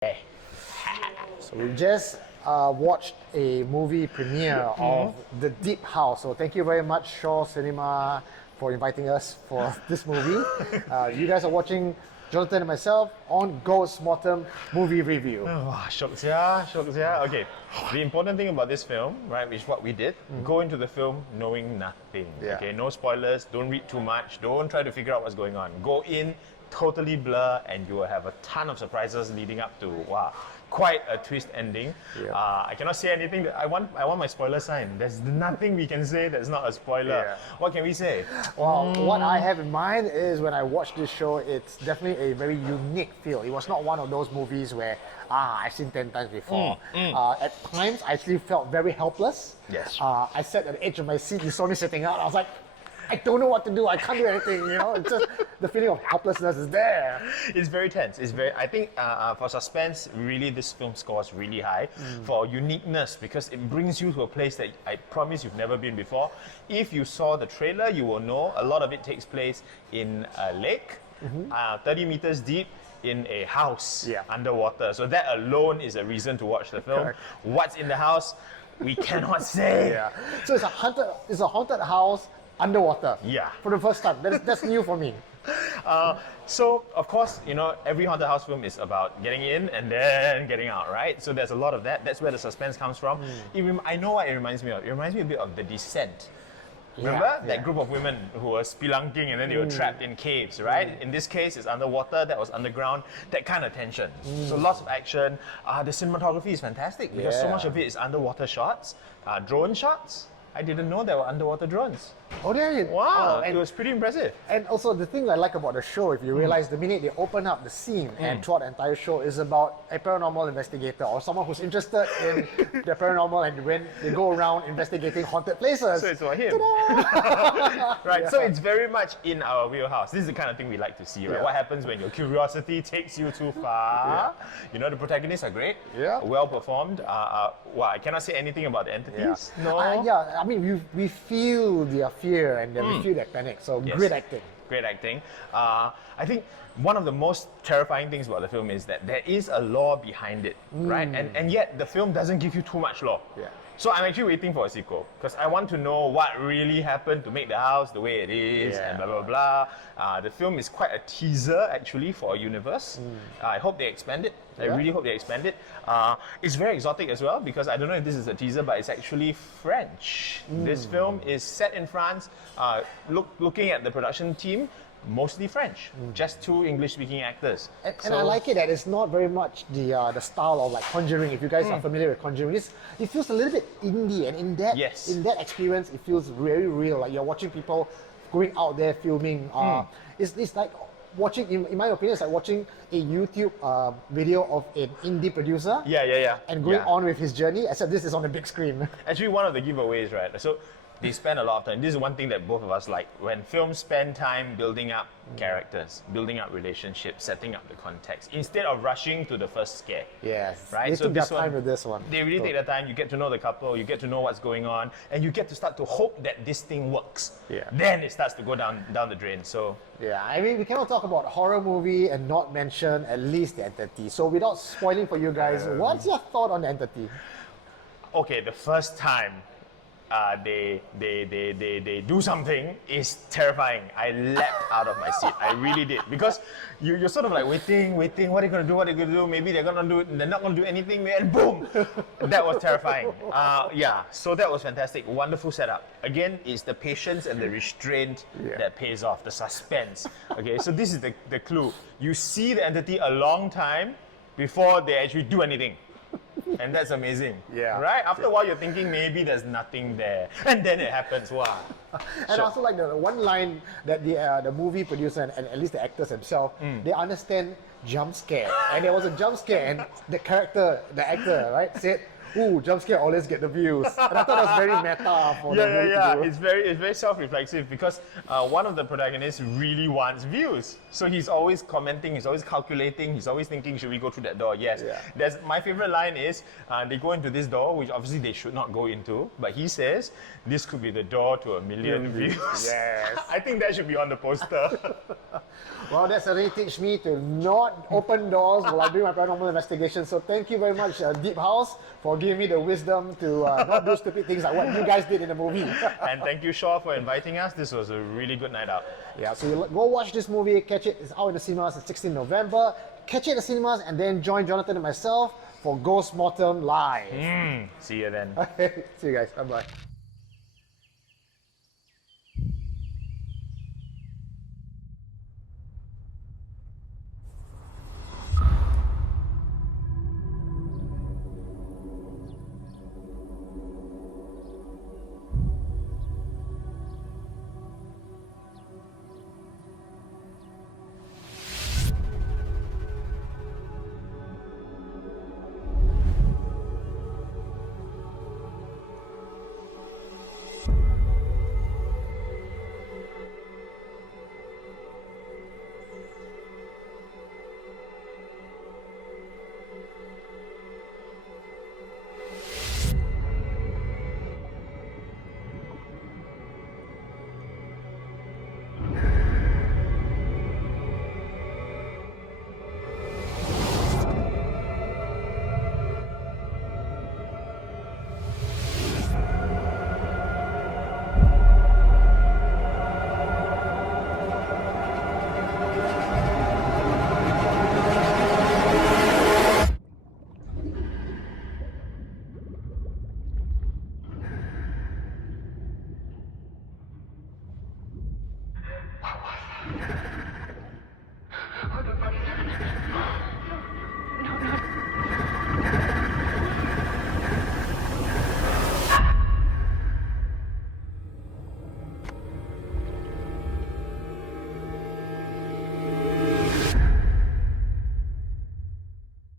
So we just watched a movie premiere of The Deep House. So thank you very much, Shaw Cinema, for inviting us for this movie. You guys are watching Jonathan and myself on Ghost-Mortem movie review. Oh, shocks, yeah. Okay, the important thing about this film, right, which is what we did, go into the film knowing nothing. Yeah. Okay, no spoilers, don't read too much, don't try to figure out what's going on. Go in, totally blur, and you will have a ton of surprises leading up to, wow, quite a twist ending. Yeah. I cannot say anything. I want my spoiler sign. There's nothing we can say that's not a spoiler. Yeah. What can we say? Well, what I have in mind is when I watched this show, it's definitely a very unique feel. It was not one of those movies where, I've seen 10 times before. At times, I actually felt very helpless. Yes. I sat at the edge of my seat, you saw me sitting out, I was like, I don't know what to do, I can't do anything, you know? It's just, the feeling of helplessness is there. It's very tense. I think for suspense, really this film scores really high. For uniqueness, because it brings you to a place that I promise you've never been before. If you saw the trailer, you will know a lot of it takes place in a lake, 30 meters deep, in a house underwater. So that alone is a reason to watch the film. Correct. What's in the house, we cannot say. Yeah. So it's a haunted house underwater. Yeah. For the first time. That's new for me. So, of course, you know, every haunted house film is about getting in and then getting out, right? So there's a lot of that. That's where the suspense comes from. I know what it reminds me of. It reminds me a bit of The Descent. Remember that group of women who were spelunking and then they were trapped in caves, right? In this case, it's underwater, that was underground, that kind of tension. So lots of action. The cinematography is fantastic because so much of it is underwater shots, drone shots. I didn't know there were underwater drones. Oh, there you Wow, it was pretty impressive. And also the thing I like about the show, if you realize the minute they open up the scene and throughout the entire show is about a paranormal investigator or someone who's interested in the paranormal, and when they go around investigating haunted places. So it's about him. Right, so it's very much in our wheelhouse. This is the kind of thing we like to see, right? Yeah. What happens when your curiosity takes you too far? You know, the protagonists are great, well performed. Well, I cannot say anything about the entities. No. I mean, we feel their fear and then we feel their panic. So great acting. Great acting. I think one of the most terrifying things about the film is that there is a lore behind it, right? And yet the film doesn't give you too much lore. Yeah. So I'm actually waiting for a sequel because I want to know what really happened to make the house the way it is and blah, blah, blah. The film is quite a teaser actually for a universe. I hope they expand it. I really hope they expand it. It's very exotic as well because I don't know if this is a teaser, but it's actually French. This film is set in France. Looking at the production team, mostly French, just 2 English-speaking actors. And I like it that it's not very much the style of like Conjuring. If you guys are familiar with Conjuring, it feels a little bit indie, and in that experience, it feels very real. Like you're watching people going out there filming. It's like watching, in my opinion, it's like watching a YouTube video of an indie producer. And going on with his journey, except this is on the big screen. Actually, one of the giveaways, right? So they spend a lot of time. This is one thing that both of us like. When films spend time building up characters, building up relationships, setting up the context, instead of rushing to the first scare. Yes. Right? They So took their this time one, with this one. They really take their time. You get to know the couple, you get to know what's going on, and you get to start to hope that this thing works. Then it starts to go down the drain. So yeah, I mean, we cannot talk about horror movie and not mention at least the entity. So without spoiling for you guys, what's your thought on the entity? okay, the first time they do something is terrifying. I leapt out of my seat. I really did, because you're sort of like waiting. What are they going to do? Maybe they're not going to do anything, and boom! That was terrifying. So that was fantastic. Wonderful setup. Again, it's the patience and the restraint that pays off. The suspense. Okay, so this is the clue. You see the entity a long time before they actually do anything. And that's amazing. Right? After a while, you're thinking maybe there's nothing there. And then it happens. Wow. And also like the one line that the movie producer and at least the actors themselves, they understand jump scare. And there was a jump scare and the actor, right, said, ooh, jump scare always get the views. And I thought it was very meta for the movie to do. It's very self-reflexive because one of the protagonists really wants views. So he's always commenting, he's always calculating, he's always thinking, should we go through that door? Yes. Yeah. My favorite line is, they go into this door, which obviously they should not go into, but he says, this could be the door to 1 million views. Yes. I think that should be on the poster. Well, that's already teach me to not open doors while I do my paranormal investigation. So thank you very much, Deep House, for giving me the wisdom to not do stupid things like what you guys did in the movie. And thank you, Shaw, for inviting us. This was a really good night out. Yeah, so you go watch this movie, catch it. It's out in the cinemas on 16 November. Catch it in the cinemas and then join Jonathan and myself for Ghost-Mortem Live. See you then. Okay, see you guys. Bye-bye.